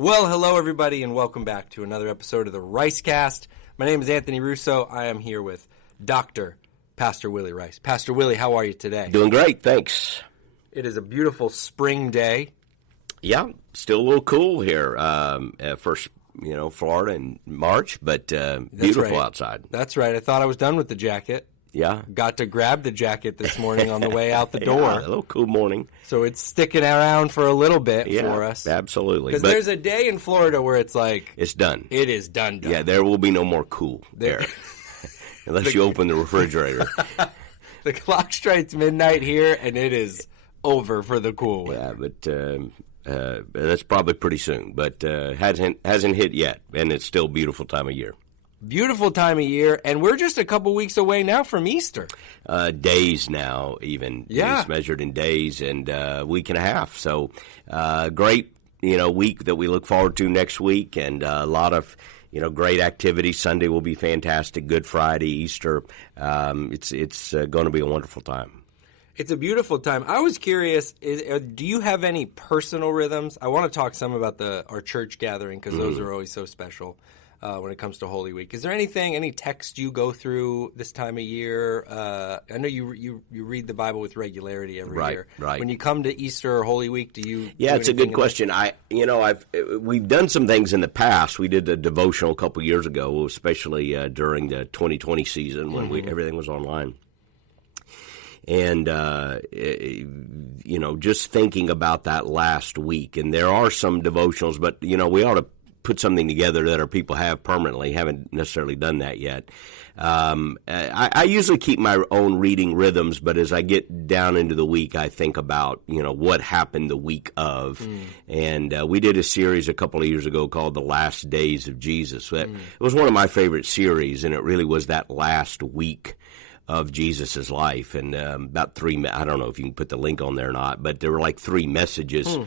Well, hello, everybody, and welcome back to another episode of the Ricecast. My name is Anthony Russo. I am here with Dr. Pastor Willie Rice. Pastor Willie, how are you today? Doing great, thanks. It is a beautiful spring day. Yeah, still a little cool here. First, Florida in March, but beautiful outside. That's right. I thought I was done with the jacket. Yeah. Got to grab the jacket this morning on the way out the door. Yeah, a little cool morning. So it's sticking around for a little bit for us. Absolutely. Because there's a day in Florida where it's like... It's done. It is done. Yeah, there will be no more cool there. Unless you open the refrigerator. The clock strikes midnight here, and it is over for the cool weather. Yeah, but that's probably pretty soon. But hasn't hit yet, and it's still a beautiful time of year. Beautiful time of year, and we're just a couple weeks away now from Easter. Days now, even. Yeah. It's measured in days and a week and a half. So great, week that we look forward to next week, and a lot of, great activity. Sunday will be fantastic. Good Friday, Easter. It's going to be a wonderful time. It's a beautiful time. I was curious, do you have any personal rhythms? I want to talk some about our church gathering because those are always so special. When it comes to Holy Week, is there any text you go through this time of year? I know you read the Bible with regularity every year. Right. When you come to Easter or Holy Week, do you? Yeah, it's a good question. We've done some things in the past. We did a devotional a couple years ago, especially during the 2020 season when everything was online. And, just thinking about that last week. And there are some devotionals, but, we ought to put something together that our people have permanently. Haven't necessarily done that yet. I usually keep my own reading rhythms, but as I get down into the week, I think about, what happened the week of. And we did a series a couple of years ago called The Last Days of Jesus. It was one of my favorite series, and it really was that last week of Jesus' life, and about I don't know if you can put the link on there or not, but there were like 3 messages, it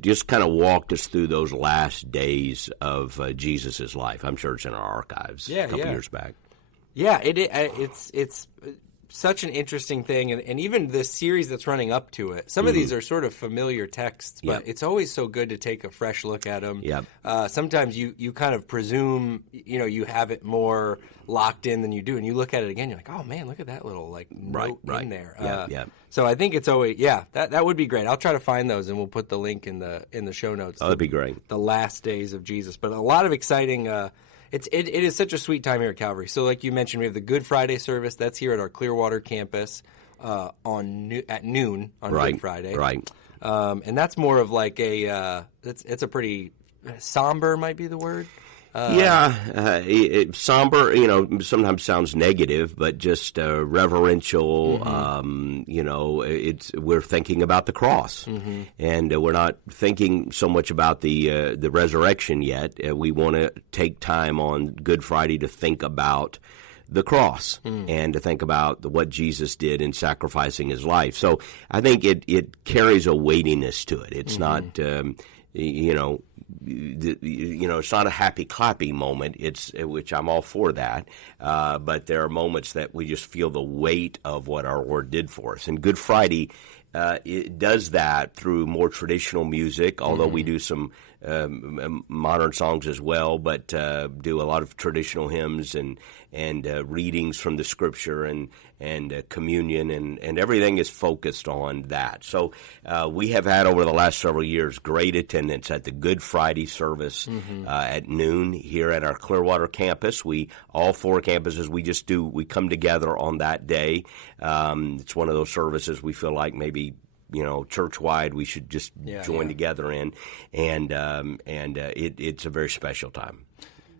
just kind of walked us through those last days of Jesus' life. I'm sure it's in our archives a couple years back. Yeah, it's such an interesting thing, and even the series that's running up to it. Some of these are sort of familiar texts, but it's always so good to take a fresh look at them. Yep. Sometimes you kind of presume, you have it more locked in than you do, and you look at it again, you're like, oh man, look at that little note in there. Yeah. So I think it's always that would be great. I'll try to find those, and we'll put the link in the show notes. Oh, that'd be great. The Last Days of Jesus, but a lot of exciting. It is such a sweet time here at Calvary. So like you mentioned, we have the Good Friday service. That's here at our Clearwater campus at noon on Good Friday. Right. And that's more of like it's a pretty somber might be the word. Somber, sometimes sounds negative, but just reverential. We're thinking about the cross, and we're not thinking so much about the resurrection yet. We want to take time on Good Friday to think about the cross and to think about what Jesus did in sacrificing his life. So I think it carries a weightiness to it. It's not. It's not a happy clappy moment. Which I'm all for that, but there are moments that we just feel the weight of what our Lord did for us. And Good Friday, it does that through more traditional music, although we do some modern songs as well, but do a lot of traditional hymns and readings from the Scripture and communion and everything is focused on that. So we have had over the last several years great attendance at the Good Friday service at noon here at our Clearwater campus. All 4 campuses, we come together on that day. It's one of those services we feel like maybe church-wide we should just join together in, and it's a very special time.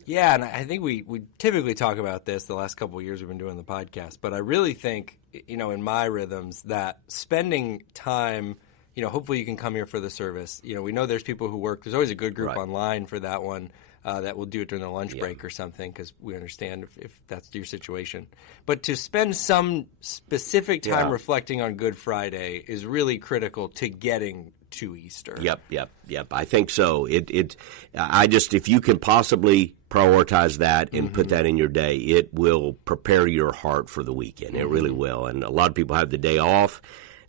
Yeah, and I think we typically talk about this the last couple of years we've been doing the podcast, but I really think, in my rhythms that spending time, hopefully you can come here for the service. We know there's people who work. There's always a good group online for that one that will do it during the lunch break or something because we understand if that's your situation. But to spend some specific time reflecting on Good Friday is really critical to getting to Easter. Yep. I think so. If you can possibly prioritize that and put that in your day, it will prepare your heart for the weekend. It really will. And a lot of people have the day off.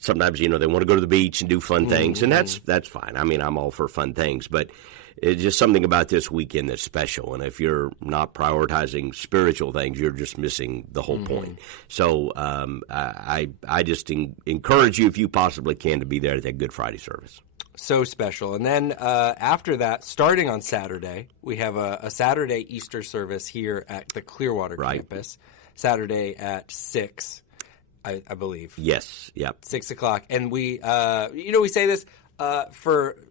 sometimes, they want to go to the beach and do fun things, and that's fine. I mean, I'm all for fun things, but it's just something about this weekend that's special. And if you're not prioritizing spiritual things, you're just missing the whole point. So I just encourage you, if you possibly can, to be there at that Good Friday service. So special. And then after that, starting on Saturday, we have a Saturday Easter service here at the Clearwater campus. Saturday at 6, I believe. Yes. Yep. 6 o'clock. And we, we say this.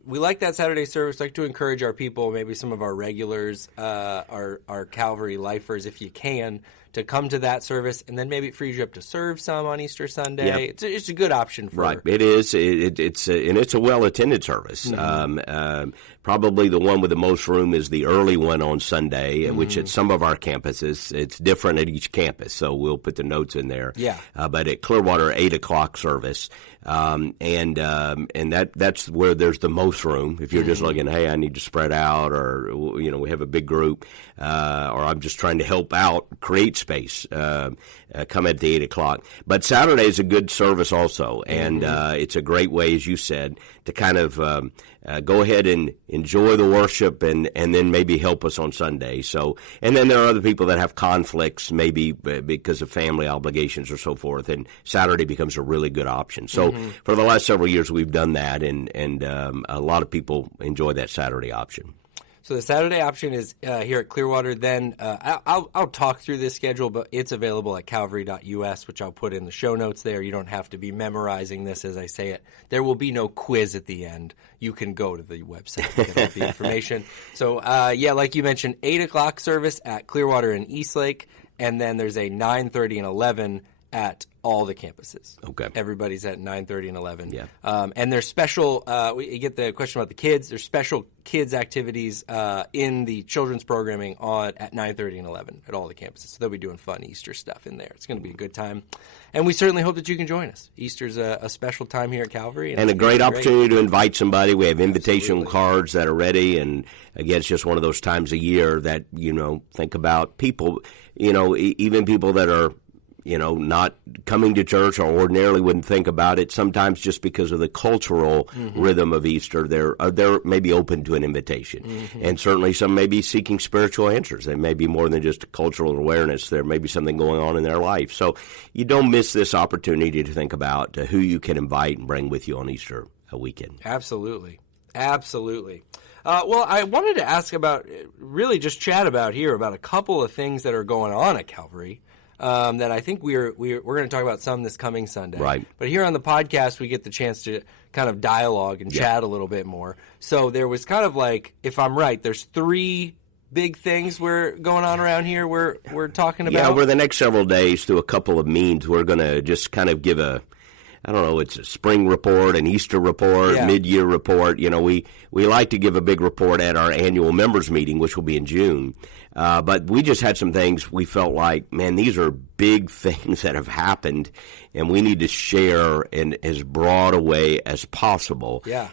We like that Saturday service, like to encourage our people, maybe some of our regulars, our Calvary lifers, if you can, to come to that service, and then maybe it frees you up to serve some on Easter Sunday. Yep. It's a good option for Right. It is. It's a well-attended service. Probably the one with the most room is the early one on Sunday, which at some of our campuses, it's different at each campus, so we'll put the notes in there. Yeah. But at Clearwater, 8 o'clock service, and that's where there's the most room. If you're just looking, hey, I need to spread out, or we have a big group, or I'm just trying to help out, create space. Come at the 8 o'clock. But Saturday is a good service also, and it's a great way, as you said, to kind of go ahead and enjoy the worship and then maybe help us on Sunday. So, and then there are other people that have conflicts, maybe because of family obligations or so forth, and Saturday becomes a really good option. So for the last several years, we've done that, and a lot of people enjoy that Saturday option. So the Saturday option is here at Clearwater. Then I'll talk through this schedule, but it's available at calvary.us, which I'll put in the show notes there. You don't have to be memorizing this as I say it. There will be no quiz at the end. You can go to the website to get the information. So, like you mentioned, 8 o'clock service at Clearwater and Eastlake, and then there's a 9:30 and 11 at all the campuses. Okay. Everybody's at 9:30 and 11. Yeah. And there's special, we get the question about the kids. There's special kids activities in the children's programming at 9:30 and 11 at all the campuses. So they'll be doing fun Easter stuff in there. It's going to be a good time. And we certainly hope that you can join us. Easter's a special time here at Calvary. And a great opportunity to invite somebody. We have invitation cards that are ready. And again, it's just one of those times a year that, think about people, even people that are, not coming to church or ordinarily wouldn't think about it. Sometimes just because of the cultural rhythm of Easter, they're maybe open to an invitation. And certainly some may be seeking spiritual answers. They may be more than just cultural awareness. There may be something going on in their life. So you don't miss this opportunity to think about who you can invite and bring with you on Easter weekend. Absolutely. Absolutely. Well, I wanted to ask about, really just chat about here, about a couple of things that are going on at Calvary. That I think we're going to talk about some this coming Sunday. Right. But here on the podcast, we get the chance to kind of dialogue and chat a little bit more. So there was kind of like, if I'm right, there's 3 big things we're going on around here we're talking about. Yeah, over the next several days, through a couple of means, we're going to just kind of give it's a spring report, an Easter report, mid-year report. We like to give a big report at our annual members meeting, which will be in June. But we just had some things we felt like, man, these are big things that have happened, and we need to share in as broad a way as possible. Yeah.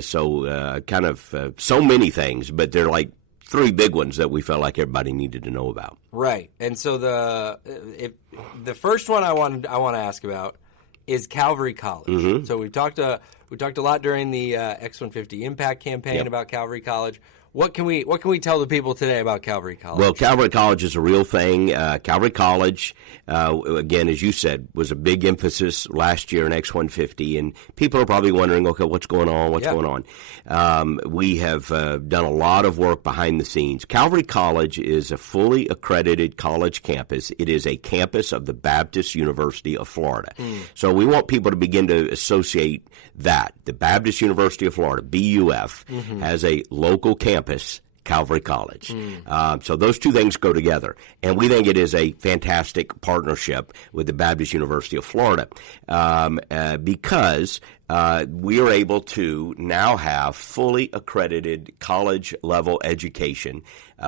So so many things, but they're like 3 big ones that we felt like everybody needed to know about. Right. And so the first one I want to ask about is Calvary College. So we talked a lot during the X150 Impact campaign about Calvary College. What can we tell the people today about Calvary College? Well, Calvary College is a real thing. Calvary College, again, as you said, was a big emphasis last year in X150, and people are probably wondering, okay, what's going on? What's going on? We have done a lot of work behind the scenes. Calvary College is a fully accredited college campus. It is a campus of the Baptist University of Florida. So we want people to begin to associate that. The Baptist University of Florida, BUF, has a local campus, Calvary College. So those 2 things go together. And we think it is a fantastic partnership with the Baptist University of Florida because we are able to now have fully accredited college-level education,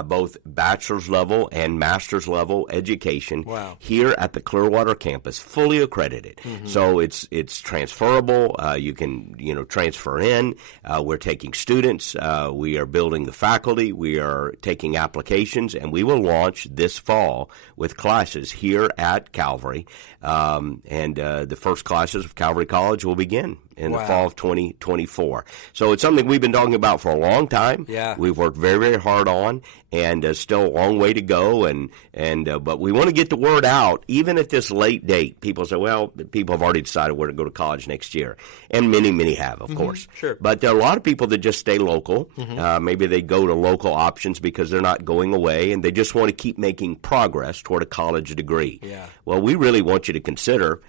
both bachelor's level and master's level education here at the Clearwater campus, fully accredited. So it's transferable. You can transfer in. We're taking students. We are building the faculty. We are taking applications, and we will launch this fall with classes here at Calvary. And the first classes of Calvary College will begin in the fall of 2024. So it's something we've been talking about for a long time. Yeah. We've worked very, very hard on, and still a long way to go. But we want to get the word out, even at this late date. People say, well, people have already decided where to go to college next year. And many have, of course. Sure. But there are a lot of people that just stay local. Maybe they go to local options because they're not going away, and they just want to keep making progress toward a college degree. Yeah. Well, we really want you to consider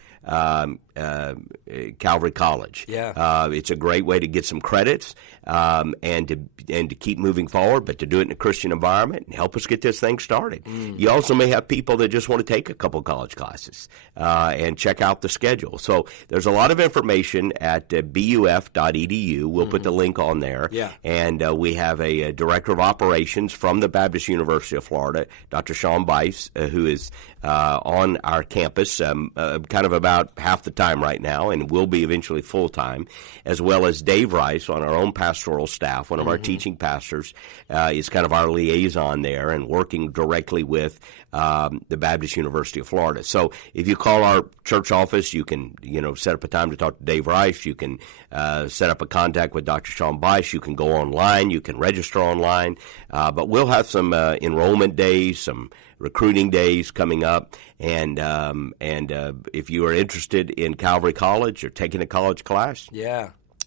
Calvary College. Yeah. It's a great way to get some credits and to keep moving forward, but to do it in a Christian environment and help us get this thing started. You also may have people that just want to take a couple college classes and check out the schedule. So there's a lot of information at buf.edu. We'll put the link on there. Yeah. And we have a director of operations from the Baptist University of Florida, Dr. Sean Bice, who is on our campus kind of about half the time right now and will be eventually full-time, as well as Dave Rice on our own pastoral staff, one of our teaching pastors, is kind of our liaison there and working directly with the Baptist University of Florida. So if you call our church office, you can set up a time to talk to Dave Rice. You can set up a contact with Dr. Sean Bice. You can go online. You can register online. But we'll have some enrollment days, some recruiting days coming up, and if you are interested in Calvary College or taking a college class,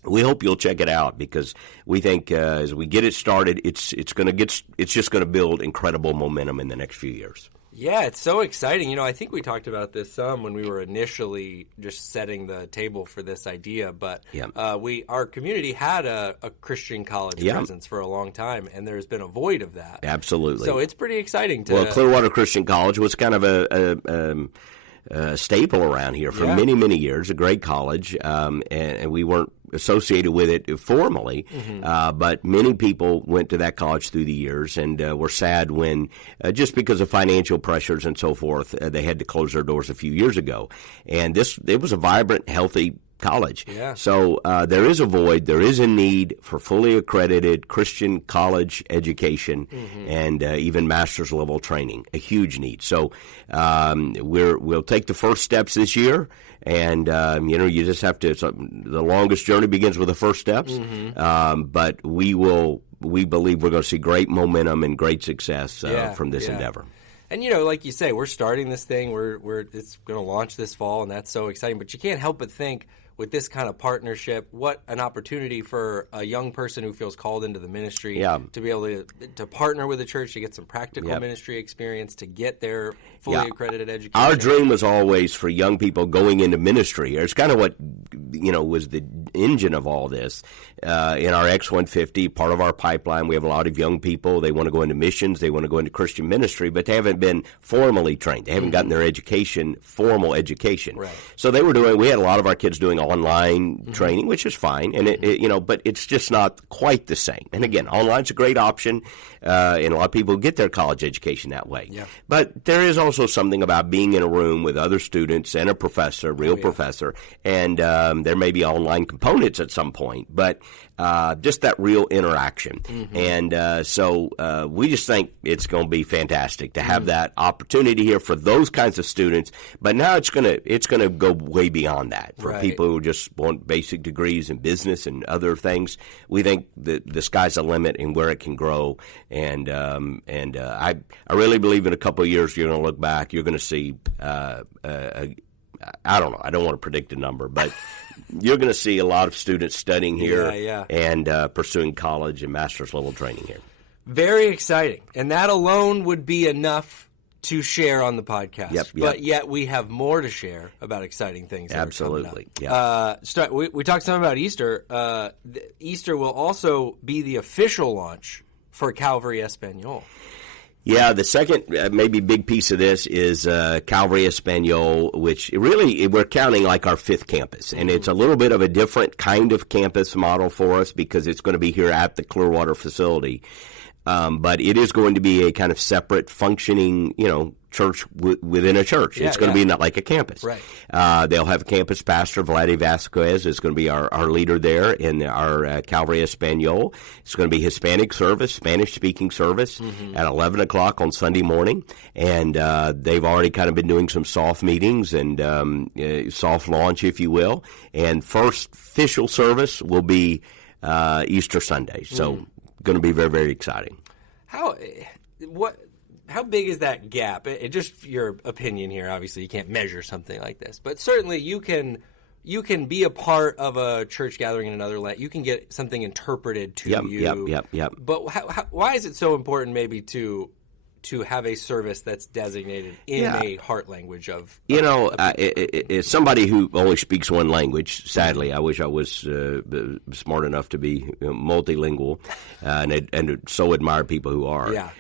we hope you'll check it out, because we think as we get it started, it's just going to build incredible momentum in the next few years. Yeah, it's so exciting. I think we talked about this some when we were initially just setting the table for this idea, but our community had a Christian college presence for a long time, and there's been a void of that. Absolutely. So it's pretty exciting to... Well, Clearwater Christian College was kind of a staple around here for many years, a great college, and we weren't associated with it formally, but many people went to that college through the years and were sad when, just because of financial pressures and so forth, they had to close their doors a few years ago. And it was a vibrant, healthy college. Yeah. So there is a void, there is a need for fully accredited Christian college education and even master's level training, a huge need. So we'll take the first steps this year, and you just have to. The longest journey begins with the first steps, but we believe we're going to see great momentum and great success from this endeavor. And like you say, we're starting this thing. It's going to launch this fall, and that's so exciting. But you can't help but think, with this kind of partnership, what an opportunity for a young person who feels called into the ministry to be able to partner with a church, to get some practical ministry experience, to get their fully accredited education. Our dream was always for young people going into ministry. It's kind of what was the engine of all this. In our X-150, part of our pipeline, we have a lot of young people. They want to go into missions. They want to go into Christian ministry, but they haven't been formally trained. They haven't gotten their formal education. Right. So we had a lot of our kids doing online training, which is fine, and but it's just not quite the same. And again, online's a great option, and a lot of people get their college education that way. Yeah. But there is also something about being in a room with other students and a professor, professor, and there may be online components at some point, but just that real interaction. And so we just think it's going to be fantastic to have that opportunity here for those kinds of students. But now it's going to go way beyond that for people who just want basic degrees in business and other things. We think the sky's the limit in where it can grow. And I really believe in a couple of years you're going to look back, you're going to see I don't know. I don't want to predict a number, but you're going to see a lot of students studying here and pursuing college and master's level training here. Very exciting. And that alone would be enough to share on the podcast. Yep. But yet we have more to share about exciting things that Absolutely. are coming up. We talked some about Easter. Easter will also be the official launch for Calvary Español. Yeah, the second maybe big piece of this is Calvary Español, which really we're counting like our fifth campus. And it's a little bit of a different kind of campus model for us because it's going to be here at the Clearwater facility. But it is going to be a kind of separate functioning, church within a church. It's going to be not like a campus. Right. They'll have a campus pastor, Vladi Vasquez, is going to be our leader there in our Calvary Español. It's going to be Hispanic service, Spanish-speaking service at 11 o'clock on Sunday morning. And they've already kind of been doing some soft meetings and soft launch, if you will. And first official service will be Easter Sunday. So going to be very, very exciting. How big is that gap? Just your opinion here. Obviously, you can't measure something like this, but certainly you can be a part of a church gathering in another land. You can get something interpreted to you. Yep. But why is it so important, maybe, to have a service that's designated in a heart language of it's somebody who only speaks one language. Sadly, I wish I was smart enough to be multilingual, and so admire people who are. Yeah.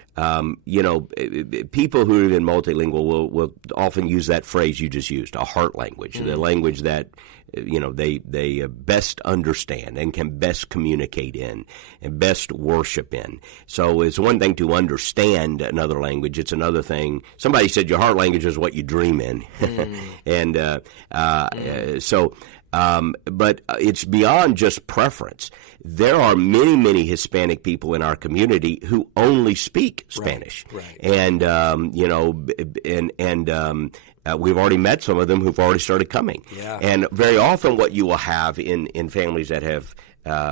People who are even multilingual will often use that phrase you just used, a heart language, the language that they best understand and can best communicate in and best worship in. So it's one thing to understand another language. It's another thing. Somebody said your heart language is what you dream in. But it's beyond just preference. There are many, many Hispanic people in our community who only speak Spanish. Right. And, we've already met some of them who've already started coming. Yeah. And very often what you will have in families that have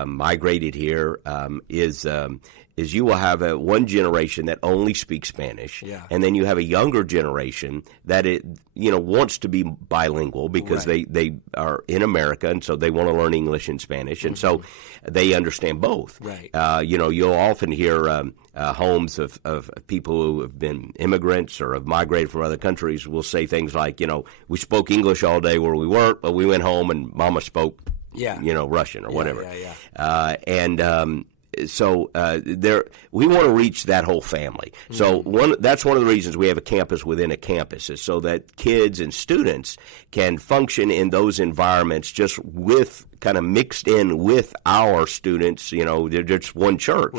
migrated here is you will have one generation that only speaks Spanish, and then you have a younger generation that wants to be bilingual because they are in America, and so they want to learn English and Spanish, and so they understand both. Right. You'll often hear homes of people who have been immigrants or have migrated from other countries will say things like, we spoke English all day where we weren't, but we went home and Mama spoke, Russian or whatever. So we want to reach that whole family. So that's one of the reasons we have a campus within a campus, is so that kids and students can function in those environments just with kind of mixed in with our students. They're just one church.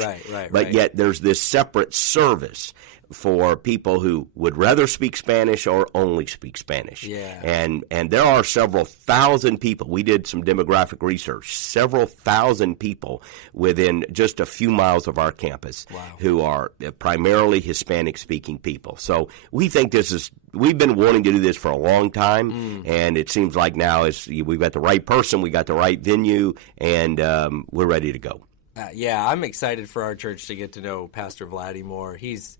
But yet there's this separate service for people who would rather speak Spanish or only speak Spanish. Yeah. And there are several thousand people. We did some demographic research. Several thousand people within just a few miles of our campus who are primarily Hispanic-speaking people. So we think we've been wanting to do this for a long time, and it seems like now we've got the right person, we got the right venue, and we're ready to go. I'm excited for our church to get to know Pastor Vladi more. He's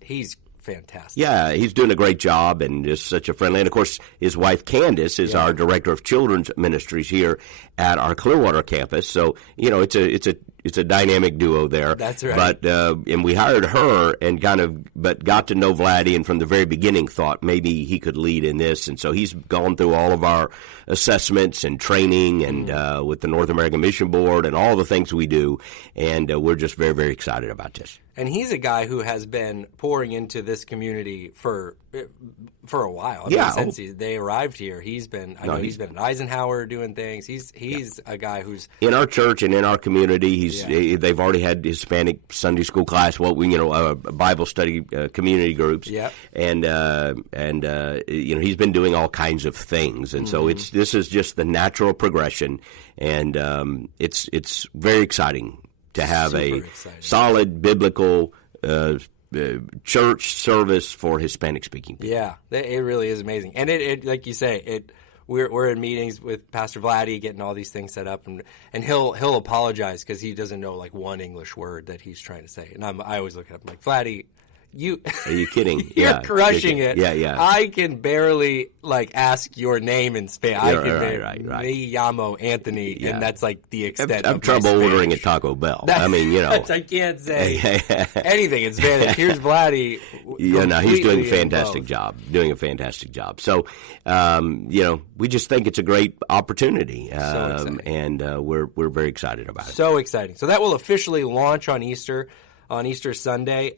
fantastic. Yeah, he's doing a great job and is such a friendly. And, of course, his wife, Candace, is our director of children's ministries here at our Clearwater campus. So, it's a dynamic duo there. That's right. But and we hired her and but got to know Vladi, and from the very beginning thought maybe he could lead in this. And so he's gone through all of our assessments and training and with the North American Mission Board and all the things we do. And we're just very, very excited about this. And he's a guy who has been pouring into this community for a while. Since they arrived here, he's been at Eisenhower doing things. He's a guy who's in our church and in our community. They've already had Hispanic Sunday school class, Bible study community groups. Yeah. And he's been doing all kinds of things, and so this is just the natural progression, and it's very exciting to have solid biblical church service for Hispanic-speaking people. Yeah, it really is amazing. And it like you say, we're in meetings with Pastor Vladi, getting all these things set up, and he'll apologize because he doesn't know like one English word that he's trying to say. And I always look at him like, Vladi, are you kidding? You're crushing it. Yeah. I can barely ask your name in Spanish. Right. Me llamo Anthony, and that's like the extent. I have trouble ordering at Taco Bell. I can't say anything in Spanish. Here's Vladi. He's doing a fantastic job. So, we just think it's a great opportunity, and we're very excited about it. So exciting. So that will officially launch on Easter. on Easter Sunday.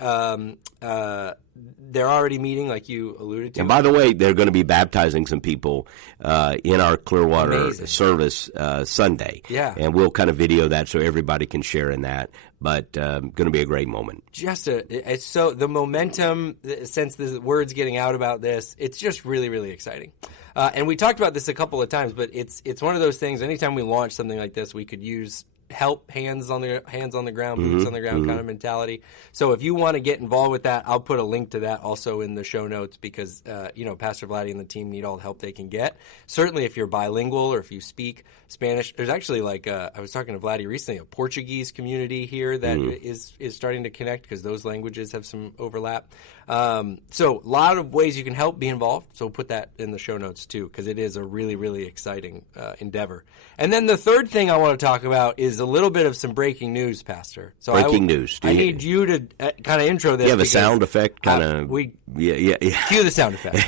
They're already meeting, like you alluded to. And by the way, they're going to be baptizing some people in our Clearwater service Sunday. Yeah. And we'll kind of video that so everybody can share in that. But going to be a great moment. It's so the momentum, since the word's getting out about this, it's just really, really exciting. And we talked about this a couple of times, but it's one of those things. Anytime we launch something like this, we could use help, hands on the ground, boots on the ground kind of mentality. So if you want to get involved with that, I'll put a link to that also in the show notes because Pastor Vladdy and the team need all the help they can get. Certainly, if you're bilingual or if you speak Spanish, there's actually I was talking to Vladdy recently, a Portuguese community here that is starting to connect because those languages have some overlap. So a lot of ways you can help be involved. So we'll put that in the show notes too because it is a really, really exciting endeavor. And then the third thing I want to talk about is a little bit of some breaking news, Pastor. So breaking news. I need you to kind of intro this. You have a sound effect, kind of. Yeah. Cue the sound effect.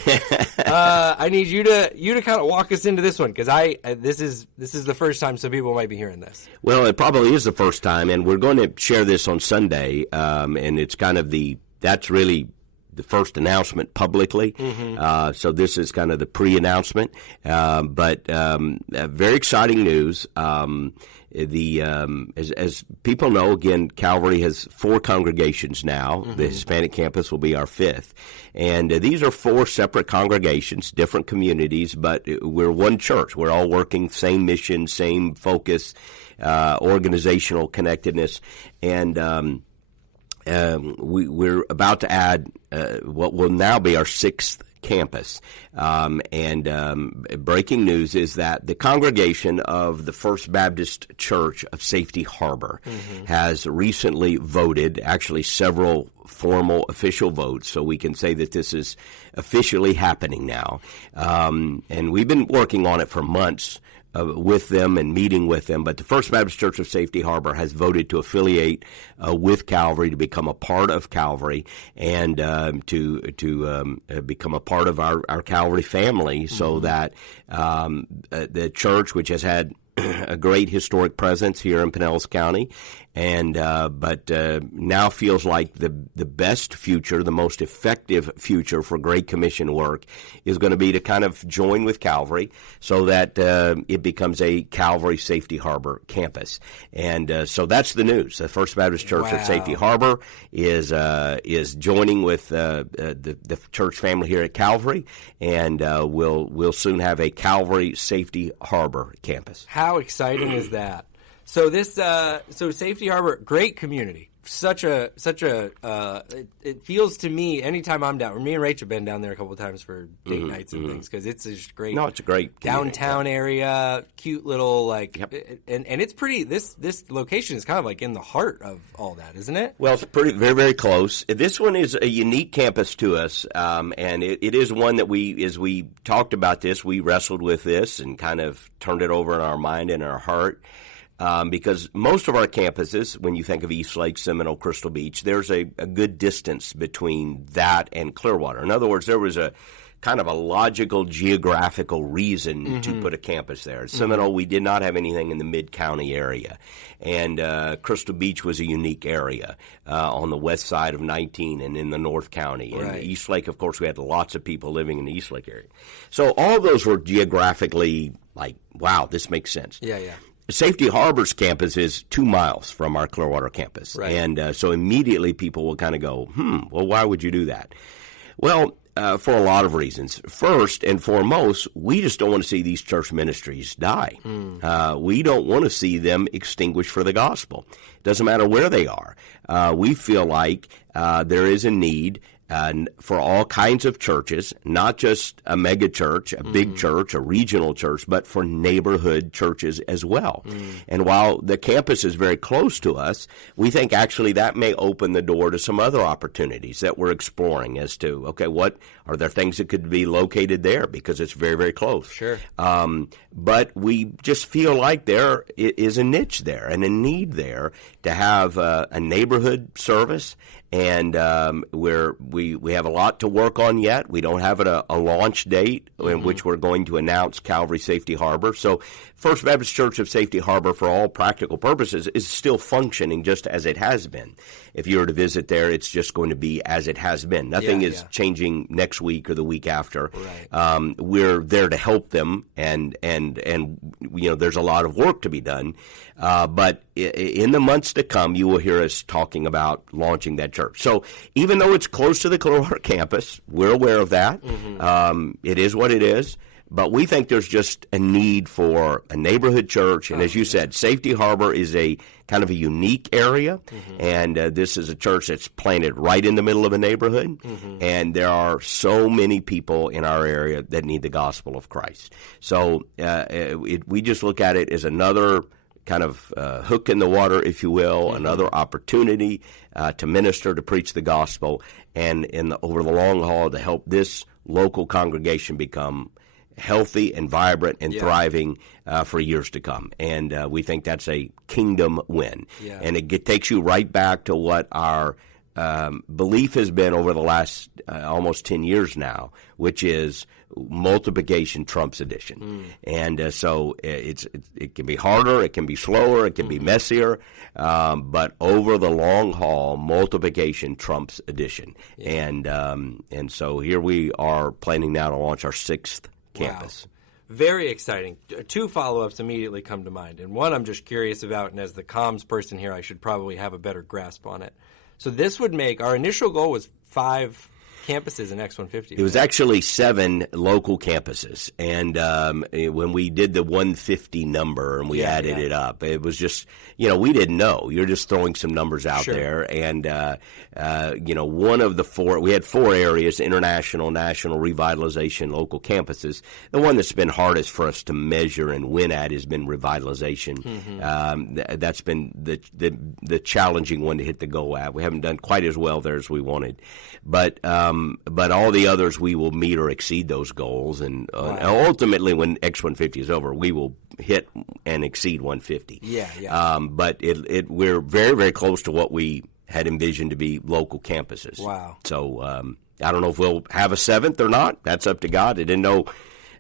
I need you to kind of walk us into this one because this is the first time some people might be hearing this. Well, it probably is the first time, and we're going to share this on Sunday, and it's kind of that's really the first announcement publicly. So this is kind of the pre-announcement, but very exciting news. As people know, again, Calvary has 4 congregations now. The Hispanic campus will be our 5th. And these are 4 separate congregations, different communities, but we're one church. We're all working, same mission, same focus, organizational connectedness. And we're about to add what will now be our 6th campus. Breaking news is that the congregation of the First Baptist Church of Safety Harbor has recently voted, actually several formal official votes, so we can say that this is officially happening now. And we've been working on it for months with them and meeting with them, but the First Baptist Church of Safety Harbor has voted to affiliate with Calvary, to become a part of Calvary, and to become a part of our Calvary family, so that the church, which has had a great historic presence here in Pinellas County, and but now feels like the best future, the most effective future for Great Commission work is going to be to kind of join with Calvary so that it becomes a Calvary Safety Harbor campus. And so that's the news. The First Baptist Church of Safety Harbor is joining with the church family here at Calvary, and we'll soon have a Calvary Safety Harbor campus. How exciting is that? So this, Safety Harbor, great community. It feels to me, anytime I'm down, me and Rach have been down there a couple of times for date nights and things, because it's just great. No, it's a great downtown area, cute little, and it's pretty, this location is kind of like in the heart of all that, isn't it? Well, it's very, very close. This one is a unique campus to us, and it is one that as we talked about this, we wrestled with this and kind of turned it over in our mind and our heart. Because most of our campuses, when you think of East Lake, Seminole, Crystal Beach, there's a good distance between that and Clearwater. In other words, there was a kind of a logical geographical reason to put a campus there. At Seminole, we did not have anything in the mid-county area. And Crystal Beach was a unique area on the west side of 19 and in the North County. And East Lake, of course, we had lots of people living in the East Lake area. So all those were geographically like, wow, this makes sense. Yeah. Safety Harbor's campus is 2 miles from our Clearwater campus. Right. And so immediately people will kind of go, well, why would you do that? Well, for a lot of reasons. First and foremost, we just don't want to see these church ministries die. We don't want to see them extinguished for the gospel. It doesn't matter where they are. We feel like there is a need for all kinds of churches, not just a mega church, a big church, a regional church, but for neighborhood churches as well. And while the campus is very close to us, we think actually that may open the door to some other opportunities that we're exploring as to, okay, what are there things that could be located there because it's very, very close. Sure. But we just feel like there is a niche there and a need there to have a neighborhood service and we have a lot to work on yet. We don't have a launch date in which we're going to announce Calvary Safety Harbor. So First Baptist Church of Safety Harbor, for all practical purposes, is still functioning just as it has been. If you were to visit there, it's just going to be as it has been. Nothing is changing next week or the week after. Right. We're there to help them, and there's a lot of work to be done. But in the months to come, you will hear us talking about launching that church. So even though it's close to the Clearwater campus, we're aware of that. It is what it is. But we think there's just a need for a neighborhood church. And as you said, Safety Harbor is a kind of a unique area. And this is a church that's planted right in the middle of a neighborhood. And there are so many people in our area that need the gospel of Christ. So we just look at it as another kind of hook in the water, if you will, another opportunity to minister, to preach the gospel, and over the long haul to help this local congregation become healthy and vibrant and thriving for years to come. And we think that's a kingdom win. And it takes you right back to what our belief has been over the last almost 10 years now, which is multiplication trumps addition. And so it can be harder, it can be slower, it can be messier, but over the long haul, multiplication trumps addition. And so here we are planning now to launch our 6th campus. Wow. Very exciting. 2 follow-ups immediately come to mind. And one I'm just curious about, and as the comms person here, I should probably have a better grasp on it. So this would make, our initial goal was 5 campuses in X150. It was actually 7 local campuses. And when we did the 150 number and we added it up, it was just, we didn't know. You're just throwing some numbers out there. And, one of the 4, we had 4 areas, international, national, revitalization, local campuses. The one that's been hardest for us to measure and win at has been revitalization. That's been the challenging one to hit the goal at. We haven't done quite as well there as we wanted. But all the others, we will meet or exceed those goals. And ultimately, when X150 is over, we will hit and exceed 150. But we're very, very close to what we had envisioned to be local campuses. Wow. So I don't know if we'll have a 7th or not. That's up to God. I didn't know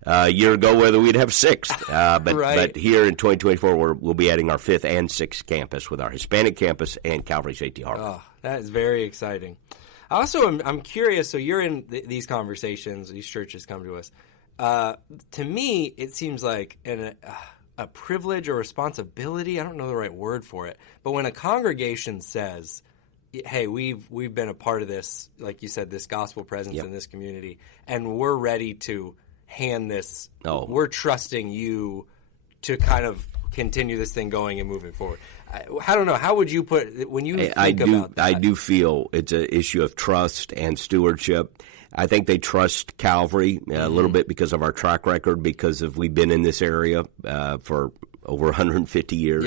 a year ago whether we'd have 6th. But here in 2024, we'll be adding our 5th and 6th campus with our Hispanic campus and Calvary Safety Harbor. Oh, that is very exciting. Also, I'm curious, so you're in these conversations, these churches come to us. To me, it seems like a privilege or responsibility, I don't know the right word for it, but when a congregation says, hey, we've been a part of this, like you said, this gospel presence in this community, and we're ready to hand this, we're trusting you to kind of continue this thing going and moving forward. I don't know. How would you put it when you think about that? I do feel it's an issue of trust and stewardship. I think they trust Calvary a little bit because of our track record, because we've been in this area for over 150 years.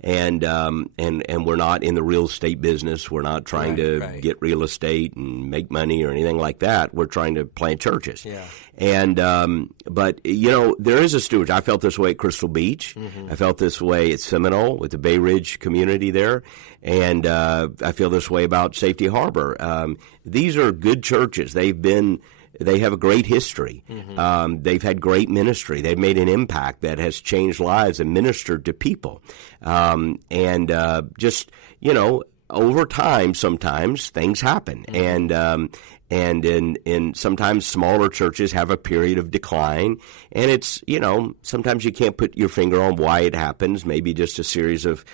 And we're not in the real estate business. We're not trying to get real estate and make money or anything like that. We're trying to plant churches. And but there is a stewardship. I felt this way at Crystal Beach. I felt this way at Seminole with the Bay Ridge community there, and I feel this way about Safety Harbor. These are good churches. They have a great history. They've had great ministry. They've made an impact that has changed lives and ministered to people. Over time, sometimes things happen. And in sometimes smaller churches have a period of decline. And it's, sometimes you can't put your finger on why it happens. Maybe just a series of,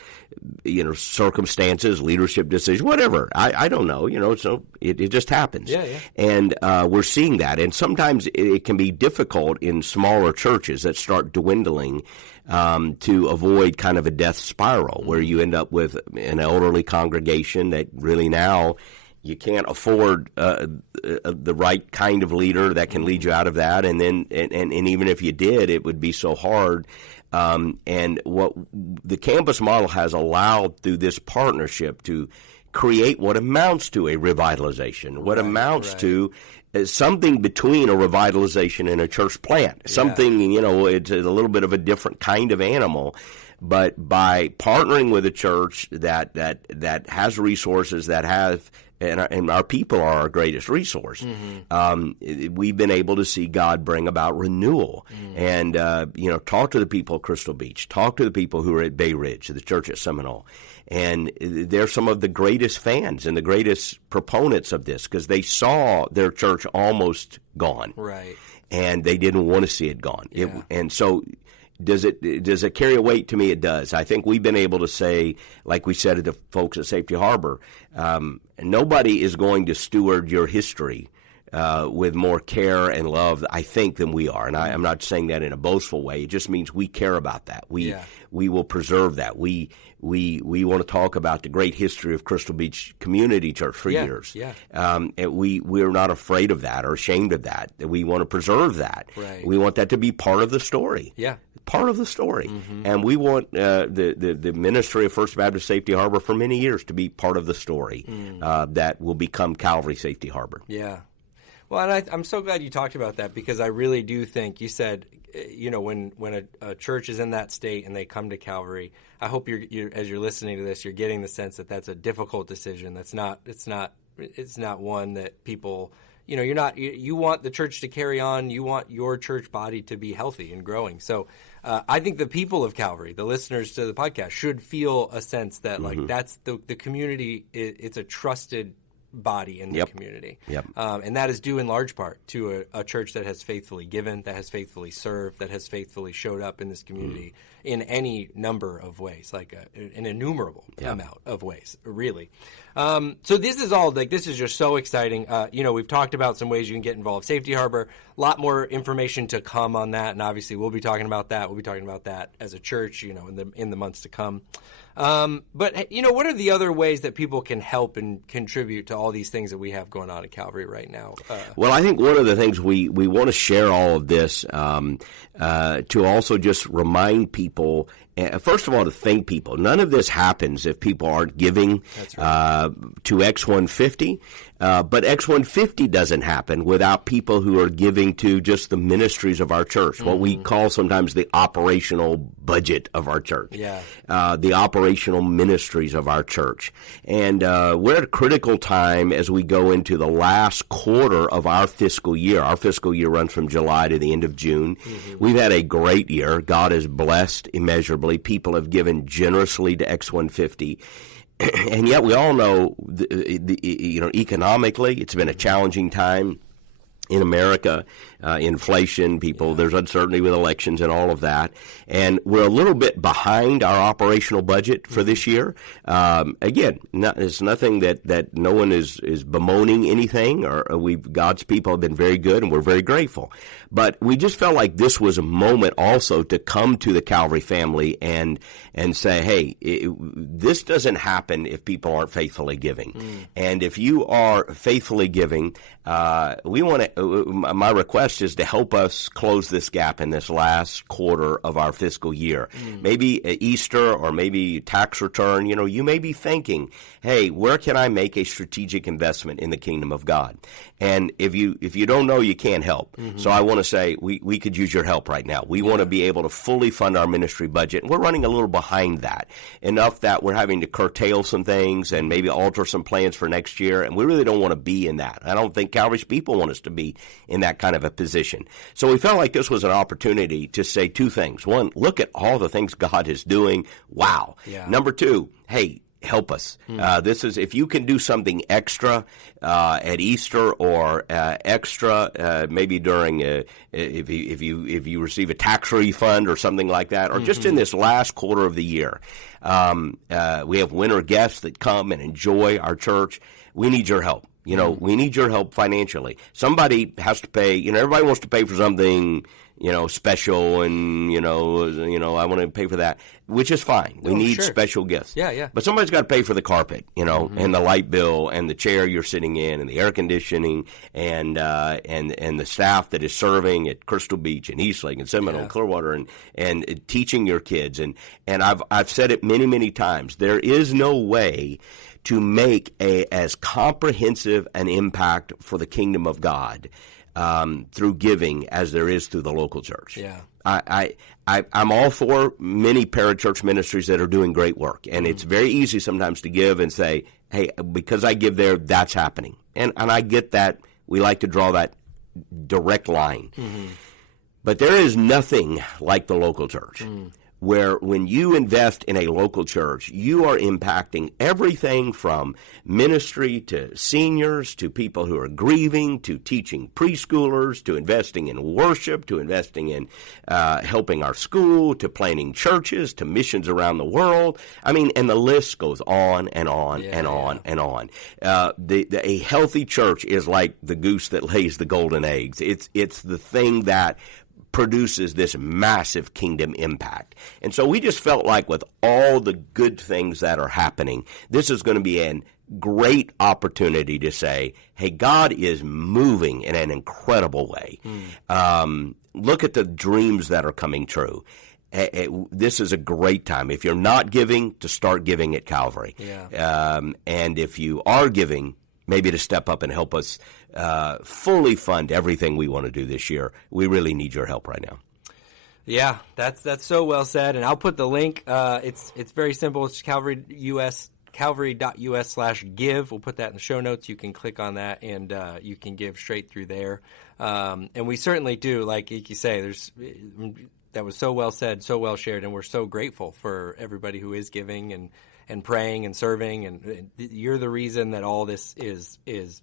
circumstances, leadership decisions, whatever. I don't know, so it just happens. And we're seeing that. And sometimes it can be difficult in smaller churches that start dwindling to avoid kind of a death spiral where you end up with an elderly congregation that really now you can't afford the right kind of leader that can lead you out of that. And then, and even if you did, it would be so hard. And what the campus model has allowed through this partnership to create what amounts to a revitalization, what amounts to something between a revitalization and a church plant. Something, it's a little bit of a different kind of animal. But by partnering with a church that has resources, that have and our people are our greatest resource. We've been able to see God bring about renewal, and talk to the people at Crystal Beach, talk to the people who are at Bay Ridge, the church at Seminole, and they're some of the greatest fans and the greatest proponents of this because they saw their church almost gone, right? And they didn't want to see it gone. Yeah. And so. Does it carry a weight? To me, it does. I think we've been able to say, like we said to the folks at Safety Harbor, nobody is going to steward your history with more care and love, I think, than we are. And I'm not saying that in a boastful way. It just means we care about that. We will preserve that. We want to talk about the great history of Crystal Beach Community Church for years. Yeah. And we're not afraid of that or ashamed of that. We want to preserve that. Right. We want that to be part of the story. Yeah. Part of the story. And we want the ministry of First Baptist Safety Harbor for many years to be part of the story that will become Calvary Safety Harbor. Yeah. Well, and I'm so glad you talked about that because I really do think you said, when a church is in that state and they come to Calvary, I hope you're as you're listening to this, you're getting the sense that that's a difficult decision. It's not one that people, you want the church to carry on. You want your church body to be healthy and growing. So I think the people of Calvary, the listeners to the podcast, should feel a sense that like that's the community. It's a trusted body in the community. And that is due in large part to a church that has faithfully given, that has faithfully served, that has faithfully showed up in this community in any number of ways, like an innumerable amount of ways, really. So this is just so exciting. We've talked about some ways you can get involved. Safety Harbor, a lot more information to come on that, and obviously we'll be talking about that. We'll be talking about that as a church, in the months to come. But what are the other ways that people can help and contribute to all these things that we have going on at Calvary right now? Well, I think one of the things we want to share all of this to also just remind people, first of all, to thank people. None of this happens if people aren't giving to X150. But X150 doesn't happen without people who are giving to just the ministries of our church, what we call sometimes the operational budget of our church, the operational ministries of our church. And we're at a critical time as we go into the last quarter of our fiscal year. Our fiscal year runs from July to the end of June. We've had a great year. God has blessed immeasurably. People have given generously to X150. And yet we all know, economically, it's been a challenging time in America. Inflation, there's uncertainty with elections and all of that. And we're a little bit behind our operational budget for this year. Again, it's nothing that no one is bemoaning anything. God's people have been very good, and we're very grateful. But we just felt like this was a moment also to come to the Calvary family and say, hey, this doesn't happen if people aren't faithfully giving. And if you are faithfully giving, we want to. My request is to help us close this gap in this last quarter of our fiscal year. Maybe Easter or maybe tax return. You may be thinking, hey, where can I make a strategic investment in the kingdom of God? And if you don't know, you can't help. So I want to say we could use your help right now. We want to be able to fully fund our ministry budget. And we're running a little behind that, enough that we're having to curtail some things and maybe alter some plans for next year. And we really don't want to be in that. I don't think Calvary's people want us to be in that kind of a position. So we felt like this was an opportunity to say two things. One, look at all the things God is doing. Wow. Number two, hey, help us. This is, if you can do something extra at Easter or extra maybe during if you receive a tax refund or something like that, or just in this last quarter of the year. We have winter guests that come and enjoy our church. We need your help. We need your help financially. Somebody has to pay. Everybody wants to pay for something, special, and I want to pay for that, which is fine. We need special gifts. But somebody's got to pay for the carpet, and the light bill, and the chair you're sitting in, and the air conditioning, and the staff that is serving at Crystal Beach and Eastlake and Seminole and Clearwater, and teaching your kids. And I've said it many, many times. There is no way to make as comprehensive an impact for the kingdom of God through giving as there is through the local church. Yeah. I'm all for many parachurch ministries that are doing great work, and it's very easy sometimes to give and say, hey, because I give there, that's happening. And I get that. We like to draw that direct line. Mm-hmm. But there is nothing like the local church, where when you invest in a local church, you are impacting everything from ministry to seniors to people who are grieving to teaching preschoolers to investing in worship to investing in helping our school to planting churches to missions around the world. I mean, and the list goes on and on and on and on. A healthy church is like the goose that lays the golden eggs. It's the thing that produces this massive kingdom impact. And so we just felt like with all the good things that are happening, this is going to be a great opportunity to say, hey, God is moving in an incredible way. Look at the dreams that are coming true. This is a great time. If you're not giving, to start giving at Calvary. Yeah. And if you are giving, maybe to step up and help us fully fund everything we want to do this year. We really need your help right now. Yeah, that's so well said. And I'll put the link. It's very simple. It's calvary.us/give. We'll put that in the show notes. You can click on that and you can give straight through there. And we certainly do, like you say, that was so well said, so well shared, and we're so grateful for everybody who is giving and praying and serving, and you're the reason that all this is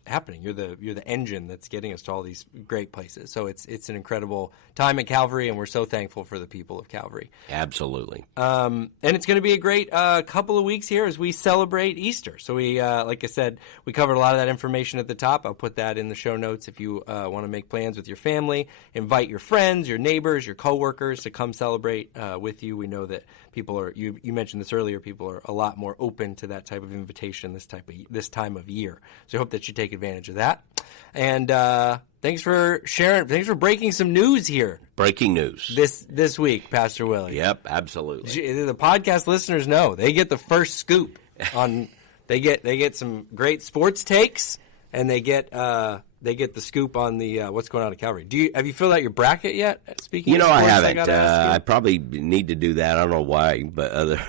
happening. You're the engine that's getting us to all these great places. So it's an incredible time at Calvary, and we're so thankful for the people of Calvary. Absolutely. And it's going to be a great couple of weeks here as we celebrate Easter. So we, like I said, we covered a lot of that information at the top. I'll put that in the show notes if you want to make plans with your family. Invite your friends, your neighbors, your coworkers to come celebrate with you. We know that people are, you mentioned this earlier, people are a lot more open to that type of invitation this time of year. So I hope that you take advantage of that. And thanks for sharing. Thanks for breaking some news here. Breaking news this week, Pastor Willie. Yep, absolutely. The podcast listeners know they get the first scoop on. They get some great sports takes, and they get the scoop on the what's going on at Calvary. Have you filled out your bracket yet? Speaking, of sports, I haven't. I probably need to do that. I don't know why, but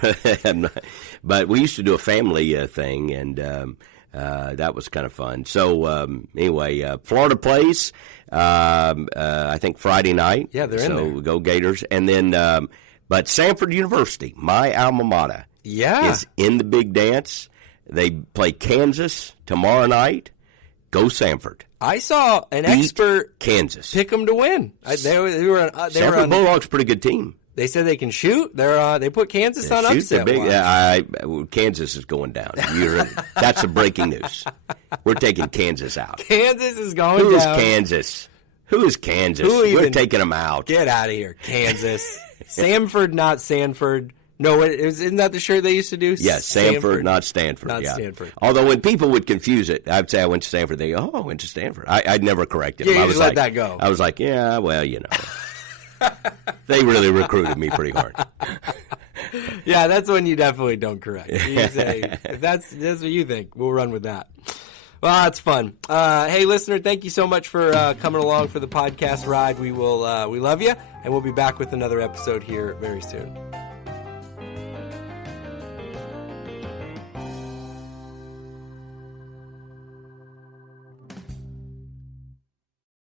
but we used to do a family thing, and that was kind of fun. So anyway, Florida plays. I think Friday night. Yeah, they're in there. So go Gators, and then but Samford University, my alma mater, is in the big dance. They play Kansas tomorrow night. Go Samford. I saw an expert Kansas pick them to win. Samford Bulldogs pretty good team. They said they can shoot. They put Kansas on upset. Kansas is going down. That's the breaking news. We're taking Kansas out. Kansas is going down. Who is Kansas? Who is Kansas? We're taking them out. Get out of here, Kansas. Samford, not Sanford. No, isn't that the shirt they used to do? Yes, Sanford, not Stanford. Not Stanford. Although when people would confuse it, I'd say I went to Stanford. They go, I went to Stanford. I'd never corrected them. Yeah, I was let that go. I was like, yeah, well, They really recruited me pretty hard. Yeah, that's when you definitely don't correct. You say, if that's what you think, we'll run with that. Well, that's fun. Hey, listener, thank you so much for coming along for the podcast ride. We love you, and we'll be back with another episode here very soon.